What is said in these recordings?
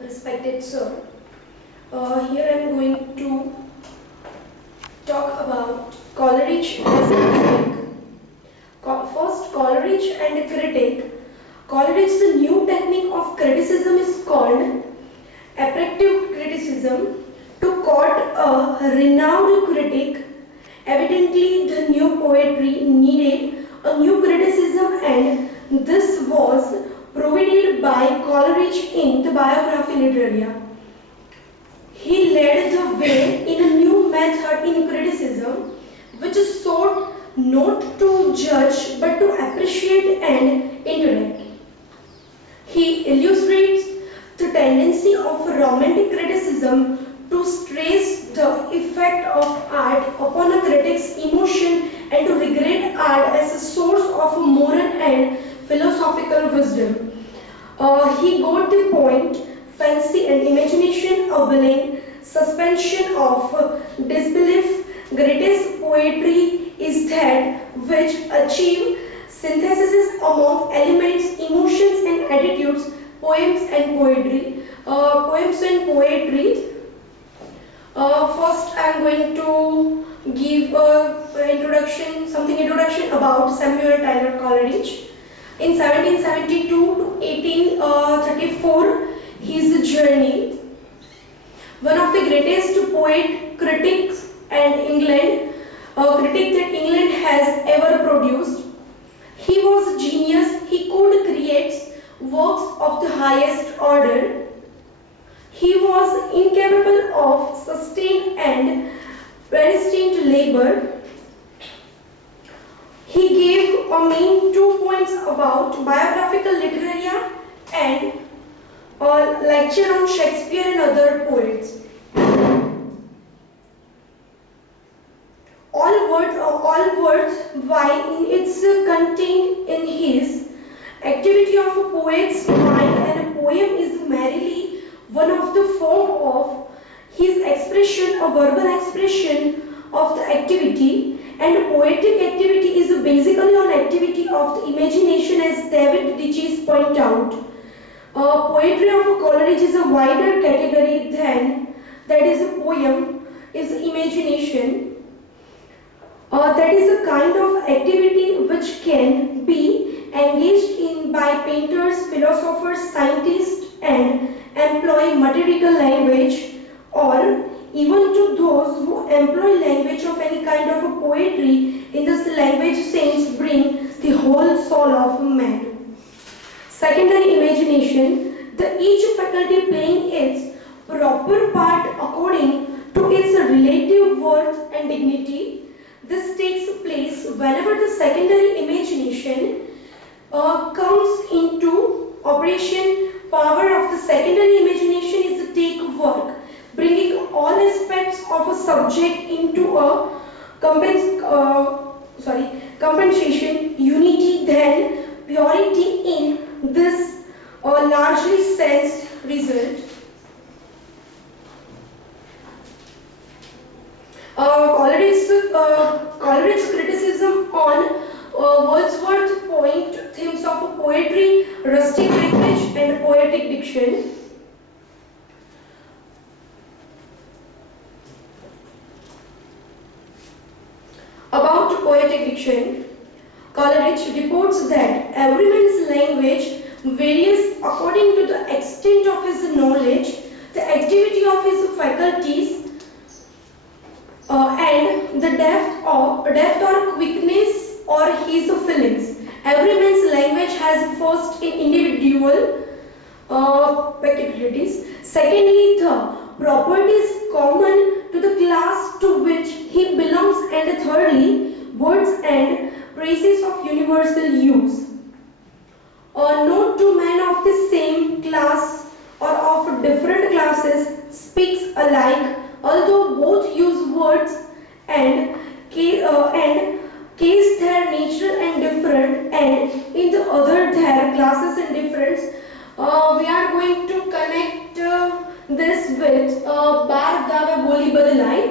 Respected sir, here I am going to talk about Coleridge as a critic. First, Coleridge and a critic. Coleridge's new technique of criticism is called appreciative criticism. To quote a renowned critic, evidently the new poetry needed a new criticism, and this was provided by Coleridge in the Biography Literaria. He led the way in a new method in criticism, which sought not to judge but to appreciate and interact. He illustrates the tendency of romantic criticism to stress the effect of art upon a critic's emotion and to regard art as a source of moral and philosophical wisdom. He got the point: fancy and imagination, a willing suspension of disbelief. Greatest poetry is that which achieves synthesis among elements, emotions and attitudes. Poems and poetry. First, I am going to give introduction about Samuel Taylor Coleridge. In 1772 to 1834, his journey. One of the greatest critics and critic that England has ever produced. He was a genius. He could create works of the highest order. He was incapable of sustained and persistent labor. He gave a main 2 points about biographical literature and a lecture on Shakespeare and other poets. All words, while in its contained in his activity of a poet's mind, and a poem is merely one of the form of his expression, a verbal expression of the activity, and a poetic activity is basically an activity of the imagination, as David Ditchis point out. Poetry of Coleridge is a wider category than that is a poem, is imagination. That is a kind of activity which can be engaged in by painters, philosophers, scientists, and employ material language, or even to those who employ language of any kind of a poetry. In this language sense, bring the whole soul of man. Secondary imagination, each faculty playing its proper part according to its relative worth and dignity. This takes place whenever the secondary imagination comes into operation. Power of the secondary imagination is to take work, bringing all aspects of a subject into a compensation, unity, then purity in this largely sensed result. Coleridge's criticism on Wordsworth's point themes of poetry, rustic language, and poetic diction. About poetic diction, Coleridge reports that every man's language varies according to the extent of his knowledge, the activity of his faculties, and the depth or quickness or his feelings. Every man's language has first individual peculiarities. Secondly, the properties common to the class to which he belongs, and thirdly, words and phrases of universal use. No two men of the same class or of different classes speaks alike, although both use words and case their nature and different, and in the other their classes and difference. We are going to connect this with Bar Dave Boli Badalai.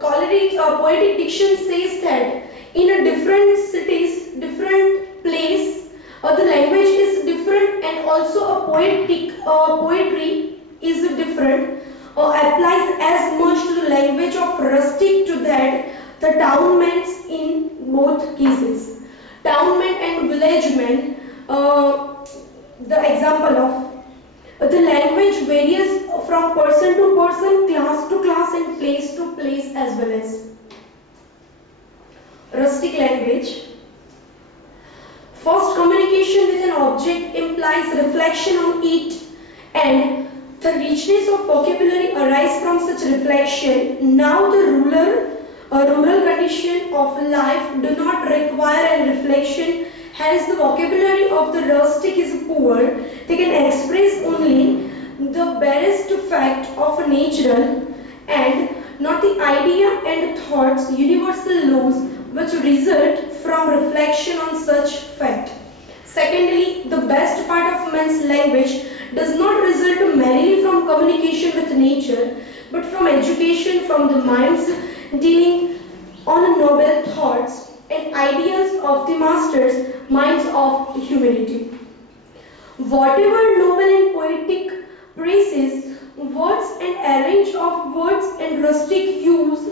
Coleridge poetic diction says that in a different cities, different place, the language is different, and also a poetry is different, applies as much to the language of rustic to that the townmen's in both cases. Townmen and villagemen, the example of the language varies from person to person, class to class, and place to place as well as. Rustic language. First, communication with an object implies reflection on it, and the richness of vocabulary arises from such reflection. Now, the rural condition of life do not require a reflection. Hence, the vocabulary of the rustic is poor. They can express only the barest fact of natural and not the idea and thoughts, universal laws which result from reflection on such fact. Secondly, the best part of man's language does not result merely from communication with nature, but from education from the minds dealing on noble thoughts and ideas of the masters, minds of humanity. Whatever noble and poetic praises, words and arrange of words and rustic use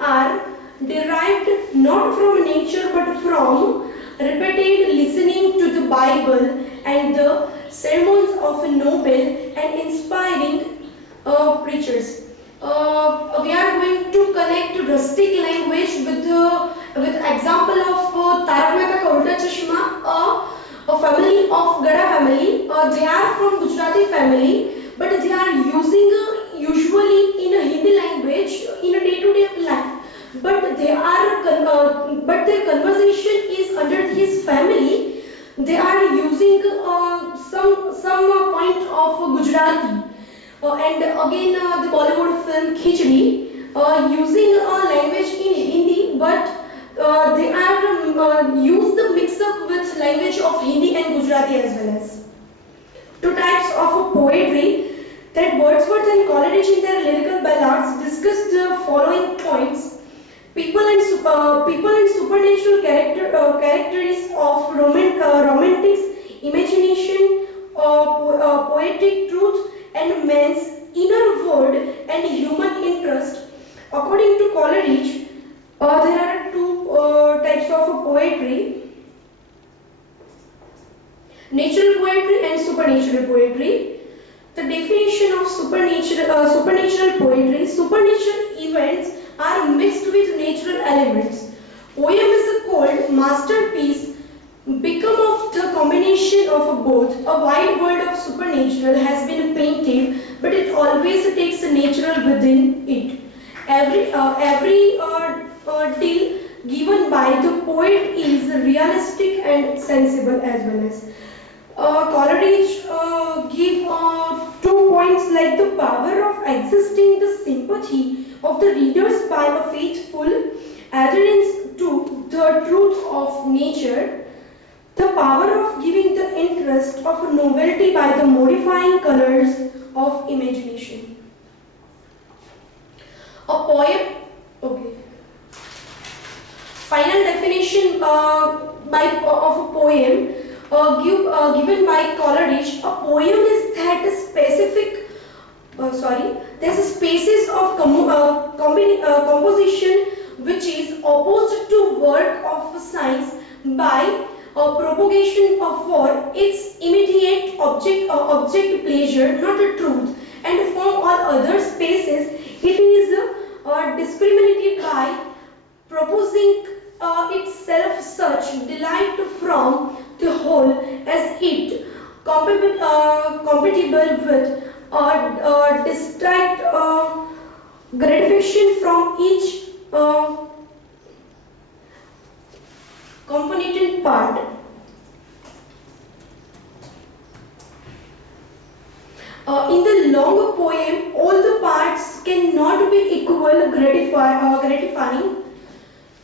are derived not from nature but from repeated listening to the Bible and the sermons of noble and inspiring preachers. We are going to connect rustic language with example of Tarak Mehta Ka Ulta Chashma, a family of Gada family. They are from Gujarati family, but they are using usually in a Hindi language in a day-to-day life. But their conversation is under his family. They are using some point of Gujarati. And again, the Bollywood film Khichdi using a language in Hindi, but they are use the mix-up with language of Hindi and Gujarati as well as. Two types of poetry that Wordsworth and Coleridge in their lyrical ballads discussed the following points. People and supernatural characteristics of romantics, imagination, poetic truth, and man's inner world and human interest. According to Coleridge, there are two types of poetry: natural poetry and supernatural poetry. The definition of supernatural poetry: supernatural events are mixed with natural elements. Poem is called masterpiece, become of the combination of both. A wide world of supernatural has been painted, but it always takes the natural within it. Every deal given by the poet is realistic and sensible as well as. Coleridge give 2 points like the power of existing the sympathy of the readers by a faithful adherence to the truth of nature, the power of giving the interest of novelty by the modifying colors of imagination. A poem, okay. Final definition of a poem given by Coleridge. A poem is that specific. There's a species of composition which is opposed to work of science by propagation for its immediate object pleasure, not the truth, and from all other spaces it is discriminated by proposing itself such delight from the whole as it compatible with distract gratification from each component part. In the long poem, all the parts cannot be equal gratifying.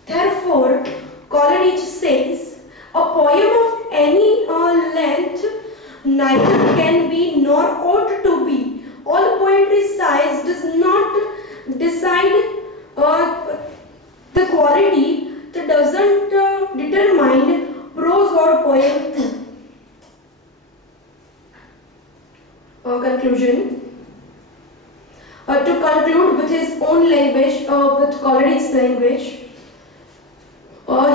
Therefore, Coleridge says, a poem of any length neither can be nor ought to be. All poetry size does not decide the quality that doesn't determine prose or poem too. conclusion. To conclude with his own language, with Coleridge's language,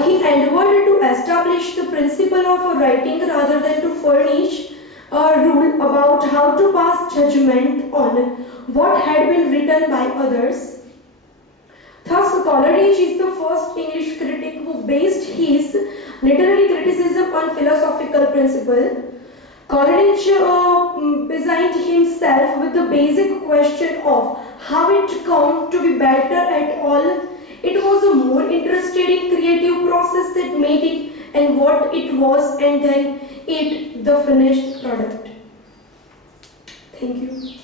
he endeavored to establish the principle of writing rather than to furnish a rule about how to pass judgment on what had been written by others. Thus, Coleridge is the first English critic who based his literary criticism on philosophical principle. Coleridge designed himself with the basic question of how it come to be better at all. It was a more interesting creative process that made it and what it was, and then it the finished product. Thank you.